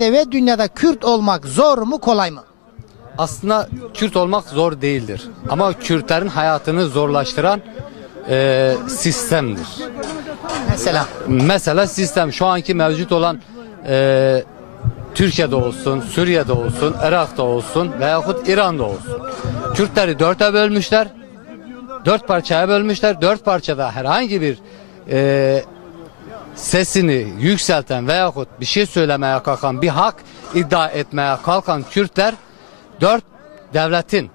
Ve dünyada Kürt olmak zor mu kolay mı? Aslında Kürt olmak zor değildir. Ama Kürtlerin hayatını zorlaştıran sistemdir. Mesela sistem şu anki mevcut olan Türkiye'de olsun, Suriye'de olsun, Irak'ta olsun veyahut İran'da olsun. Kürtleri dörde bölmüşler. Dört parçaya bölmüşler. Dört parçada herhangi bir sesini yükselten veyahut bir şey söylemeye kalkan, bir hak iddia etmeye kalkan Kürtler dört devletin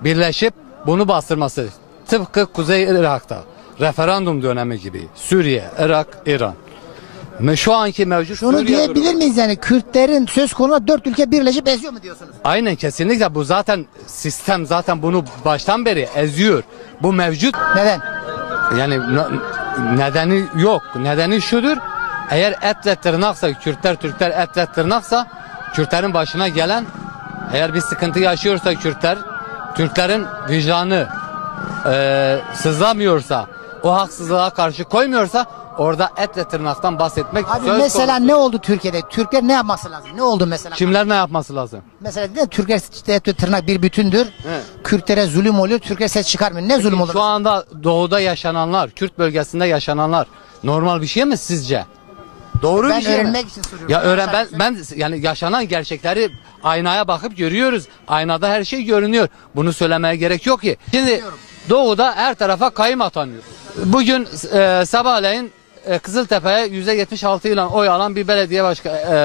birleşip bunu bastırması, tıpkı Kuzey Irak'ta referandum dönemi gibi, Suriye, Irak, İran. Şu anki mevcut Şunu Suriye diyebilir durumu. miyiz yani Kürtlerin söz konusu dört ülke birleşip eziyor mu diyorsunuz? Aynen, kesinlikle bu zaten sistem zaten bunu baştan beri eziyor. Bu mevcut. Neden? Yani nedeni yok. Nedeni şudur. Eğer et ve tırnaksa, Türkler et ve tırnaksa, Kürtlerin başına gelen, eğer bir sıkıntı yaşıyorsa Türklerin vicdanı sızlamıyorsa, o haksızlığa karşı koymuyorsa, orada et ve tırnaktan bahsetmek Abi söz mesela konusu. ne oldu Türkiye'de? Türkler ne yapması lazım? Ne oldu mesela? Kimler ne yapması lazım? Mesela dedi ya, Türkler işte et ve tırnak bir bütündür. Evet. Kürtlere zulüm oluyor. Türkler ses çıkarmıyor. Ne zulüm olur? Şu anda doğuda yaşananlar, Kürt bölgesinde yaşananlar normal bir şey mi sizce? Doğru Ben bir şey mi? öğrenmek için soruyorum. Ya ben yani yaşanan gerçekleri aynaya bakıp görüyoruz. Aynada her şey görünüyor. Bunu söylemeye gerek yok ki. Şimdi doğuda her tarafa kayyum atanıyor. Bugün sabahleyin Kızıltepe'ye %76 ile oy alan bir belediye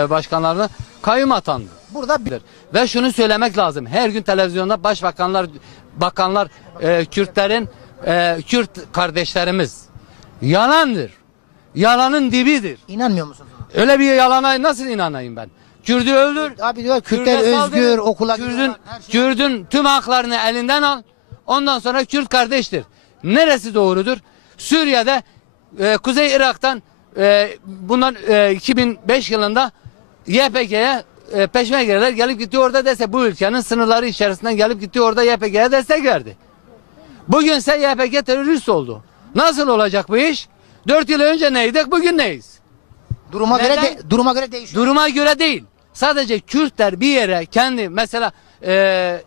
başkanlarına kayyum atandı. Burada bir... Ve şunu söylemek lazım. Her gün televizyonda bakanlar Kürtlerin Kürt kardeşlerimiz. Yalandır. Yalanın dibidir. İnanmıyor musunuz? Öyle bir yalana nasıl inanayım ben? Kürdü öldür. Abi diyor Kürtler Kürt'e saldır, özgür, okula gidiyorlar, her şey. Kürdün tüm haklarını elinden al. Ondan sonra Kürt kardeştir. Neresi doğrudur? Suriye'de Kuzey Irak'tan bundan 2005 yılında YPG'ye peşmergeler gelip gitti orada dese, bu ülkenin sınırları içerisinden gelip gitti orada YPG'ye destek verdi. Bugünse YPG terörist oldu. Nasıl olacak bu iş? 4 yıl önce neydik, bugün neyiz? Duruma göre değişiyor. Duruma göre değil. Sadece Kürtler bir yere kendi, mesela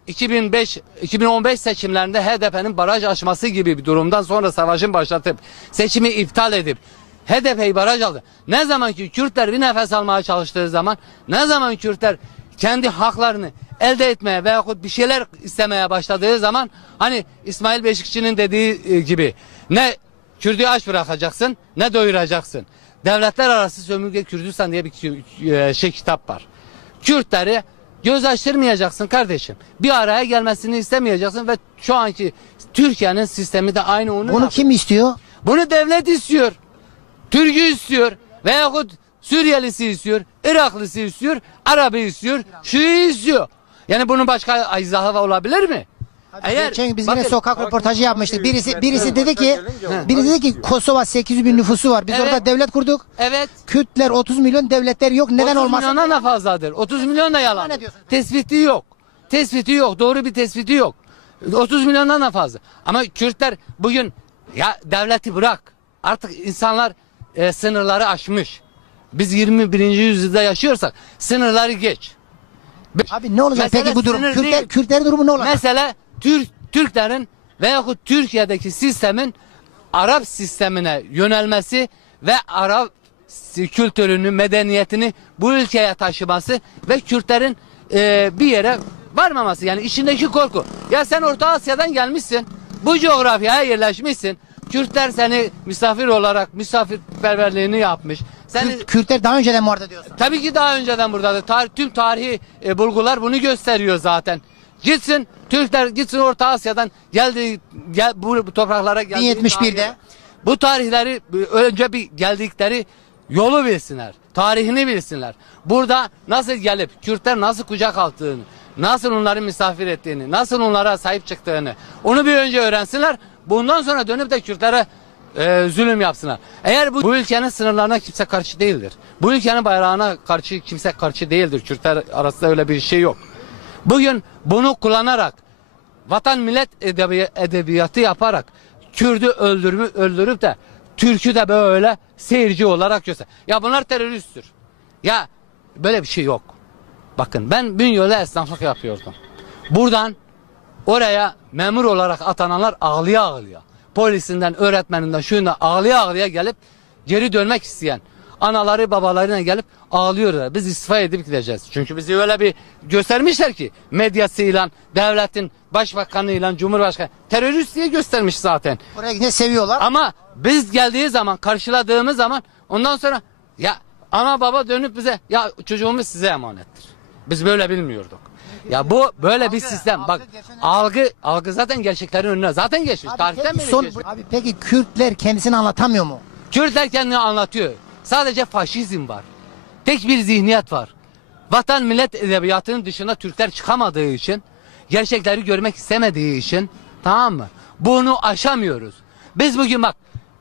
2015 seçimlerinde HDP'nin baraj aşması gibi bir durumdan sonra savaşın başlatıp seçimi iptal edip HDP'yi baraj aldı. Ne zaman ki Kürtler bir nefes almaya çalıştığı zaman, ne zaman Kürtler kendi haklarını elde etmeye veyahut bir şeyler istemeye başladığı zaman, hani İsmail Beşikçi'nin dediği gibi, ne Kürt'ü aç bırakacaksın ne doyuracaksın. Devletler arası sömürge Kürdistan diye bir kitap var. Kürtleri göz açtırmayacaksın kardeşim. Bir araya gelmesini istemeyeceksin ve şu anki Türkiye'nin sistemi de aynı onu Bunu yapıyor. kim istiyor? Bunu devlet istiyor. Türk'ü istiyor. Veyahut Suriyelisi istiyor. Iraklısı istiyor. Arap'ı istiyor. Şu'yu istiyor. Yani bunun başka izahı olabilir mi? Çünkü biz yine sokak röportajı yapmıştık. Birisi dedi ki Kosova 800 bin nüfusu var. Biz Evet. orada devlet kurduk. Evet. Kürtler 30 milyon, devletler yok. Neden 30 olmasın? milyondan da fazladır. 30 milyon da yalan. Ne diyorsun? Tespiti yok. Tespiti yok. Doğru bir tespiti yok. 30 milyondan da fazla. Ama Kürtler bugün, ya devleti bırak. Artık insanlar sınırları aşmış. Biz 21. yüzyılda yaşıyorsak sınırları geç. Abi ne olacak Mesele peki bu durum? sınır değil. Kürtlerin durumu ne olacak? Mesela Türklerin veyahut Türkiye'deki sistemin Arap sistemine yönelmesi ve Arap kültürünü, medeniyetini bu ülkeye taşıması ve Kürtlerin bir yere varmaması, yani içindeki korku. Ya sen Orta Asya'dan gelmişsin, bu coğrafyaya yerleşmişsin. Kürtler seni misafir olarak misafirperverliğini yapmış. Kürtler daha önceden mi orada diyorsun? Tabii ki daha önceden buradadır. Tüm tarihi bulgular bunu gösteriyor zaten. Gitsin Türkler, gitsin Orta Asya'dan bu topraklara geldi. 1071'de. Bu tarihleri önce bir geldikleri yolu bilsinler. Tarihini bilsinler. Burada nasıl gelip Kürtler nasıl kucak altığını, nasıl onları misafir ettiğini, nasıl onlara sahip çıktığını, onu bir önce öğrensinler. Bundan sonra dönüp de Kürtlere zulüm yapsınlar. Eğer bu ülkenin sınırlarına kimse karşı değildir. Bu ülkenin bayrağına karşı kimse karşı değildir. Kürtler arasında öyle bir şey yok. Bugün bunu kullanarak, vatan millet edebiyatı yaparak Kürt'ü öldürüp de Türk'ü de böyle seyirci olarak göster. Ya bunlar teröristtir. Ya böyle bir şey yok. Bakın ben Bingöl'de esnaflık yapıyordum. Buradan oraya memur olarak atananlar ağlıya ağlıya. Polisinden, öğretmeninden, şundan ağlıya ağlıya gelip geri dönmek isteyen anaları babalarına gelip ağlıyorlar. Biz istifa edip gideceğiz. Çünkü bizi öyle bir göstermişler ki medyasıyla, devletin başbakanıyla, cumhurbaşkanı terörist diye göstermiş zaten. Oraya gidince seviyorlar. Ama biz geldiği zaman, karşıladığımız zaman ondan sonra ya ana baba dönüp bize ya çocuğumuz size emanettir. Biz böyle bilmiyorduk. Ya bu böyle bir sistem. Bak algı zaten gerçeklerin önüne zaten geçmiş. Tarihten beri geçmiş. Abi peki Kürtler kendisini anlatamıyor mu? Kürtler kendini anlatıyor. Sadece faşizm var. Tek bir zihniyet var. Vatan millet edebiyatının dışında Türkler çıkamadığı için, gerçekleri görmek istemediği için, tamam mı? Bunu aşamıyoruz. Biz bugün bak,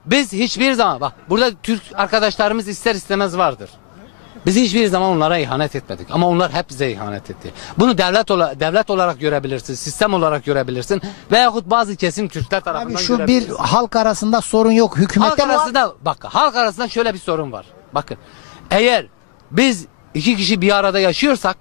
biz hiçbir zaman bak burada Türk arkadaşlarımız ister istemez vardır. Biz hiçbir zaman onlara ihanet etmedik ama onlar hep bize ihanet etti. Bunu devlet olarak görebilirsin, sistem olarak görebilirsin veyahut bazı kesim Türkler tarafından Abi şu bir görebilirsin. halk arasında sorun yok. Hükümette Halk arasında şöyle bir sorun var. Bakın eğer biz iki kişi bir arada yaşıyorsak,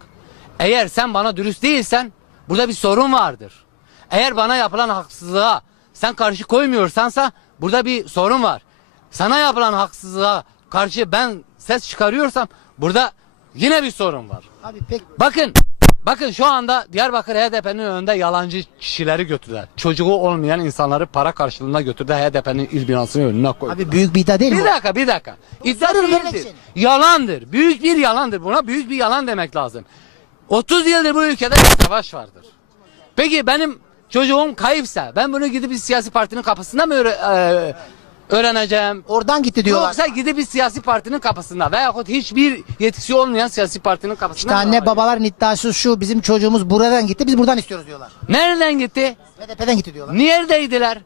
eğer sen bana dürüst değilsen burada bir sorun vardır. Eğer bana yapılan haksızlığa sen karşı koymuyorsansa burada bir sorun var. Sana yapılan haksızlığa karşı ben ses çıkarıyorsam burada yine bir sorun var. Abi pek Bakın şu anda Diyarbakır HDP'nin önünde yalancı kişileri götürdüler. Çocuğu olmayan insanları para karşılığında götürdü, HDP'nin il binasının önüne koydu. abi büyük bir iddia değil mi? Bir dakika. İddia Soruyorum, değildir. örnek için. Yalandır. Büyük bir yalandır. Buna büyük bir yalan demek lazım. 30 yıldır bu ülkede bir savaş vardır. Peki benim çocuğum kayıpsa ben bunu gidip bir siyasi partinin kapısında mı öğreneceğim? Oradan gitti diyorlar. Yoksa gidip bir siyasi partinin kapısında veyahut hiçbir yetkisi olmayan siyasi partinin kapısında İşte mı anne öğreneceğim? babaların iddiası şu, bizim çocuğumuz buradan gitti, biz buradan istiyoruz diyorlar. Nereden gitti? HDP'den gitti diyorlar. Neredeydiler?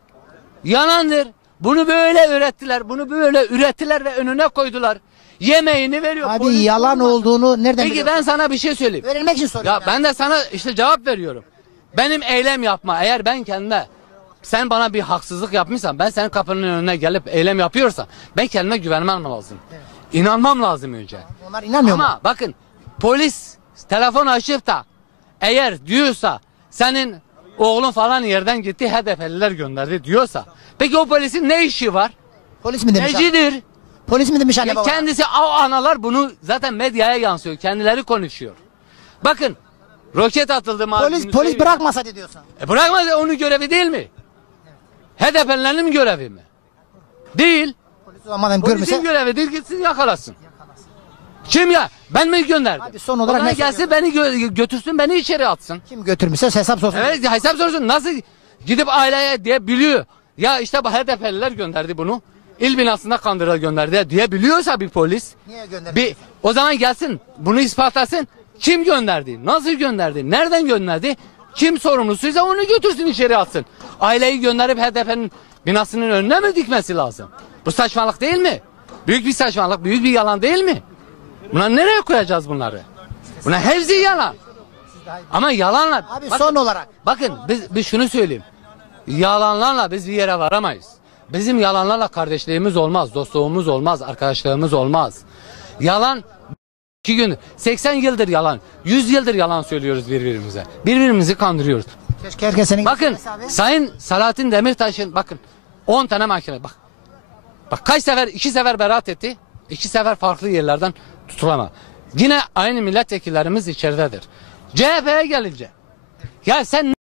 Yalandır. Bunu böyle öğrettiler. Bunu böyle ürettiler ve önüne koydular. Yemeğini veriyor. Abi polis yalan olmaz. olduğunu nereden Peki biliyorsun? ben sana bir şey söyleyeyim. Öğrenmek için soruyorum. Ya ben de sana işte cevap veriyorum. Benim eylem yapma. Eğer ben kendime sen bana bir haksızlık yapmışsan, ben senin kapının önüne gelip eylem yapıyorsam ben kendime güvenmem lazım. Evet. İnanmam lazım önce. Onlar inanmıyor mu? Ama bakın polis telefon açıp da eğer diyorsa senin oğlun falan yerden gitti HDP'liler gönderdi diyorsa peki o polisin ne işi var? Polis mi demiş? Abi? Necidir? Polis mi demiş anne baba? Kendisi o analar bunu zaten medyaya yansıyor. Kendileri konuşuyor. Bakın roket atıldı. Polis bırakmasa diyorsun. Bırakmaz onun görevi değil mi? HDP'lilerin görevi mi? Değil. Polis olmadan Polisin görmese. görevi değil gitsin yakalasın. Kim ya? Ben mi gönderdim? Abi son olarak o zaman ne gelsin beni götürsün beni içeri atsın. Kim götürmüşse hesap sorsun. Evet hesap sorsun. Nasıl gidip aileye diye biliyor. Ya işte bu HDP'liler gönderdi bunu. İl binasında kandıra gönderdi diye biliyorsa bir polis. Niye gönderdi? O zaman gelsin bunu ispatlasın. Kim gönderdi? Nasıl gönderdi? Nereden gönderdi? Kim sorumlusuysa onu götürsün içeri atsın. Aileyi gönderip HDP'nin binasının önüne mi dikmesi lazım? Bu saçmalık değil mi? Büyük bir saçmalık, büyük bir yalan değil mi? Buna nereye koyacağız bunları? Buna hepsi yalan. Ama yalanla... Abi son olarak. Bakın biz şunu söyleyeyim. Yalanlarla biz bir yere varamayız. Bizim yalanlarla kardeşliğimiz olmaz, dostluğumuz olmaz, arkadaşlığımız olmaz. Yalan 2 gün, 80 yıldır yalan, 100 yıldır yalan söylüyoruz birbirimize. Birbirimizi kandırıyoruz. Keşke herkes senin Bakın Sayın Selahattin Demirtaş'ın bakın 10 tane mahkeme bak. Bak kaç sefer 2 sefer beraat etti. 2 sefer farklı yerlerden tutulama. Yine aynı milletvekillerimiz içeridedir. CHP'ye gelince ya sen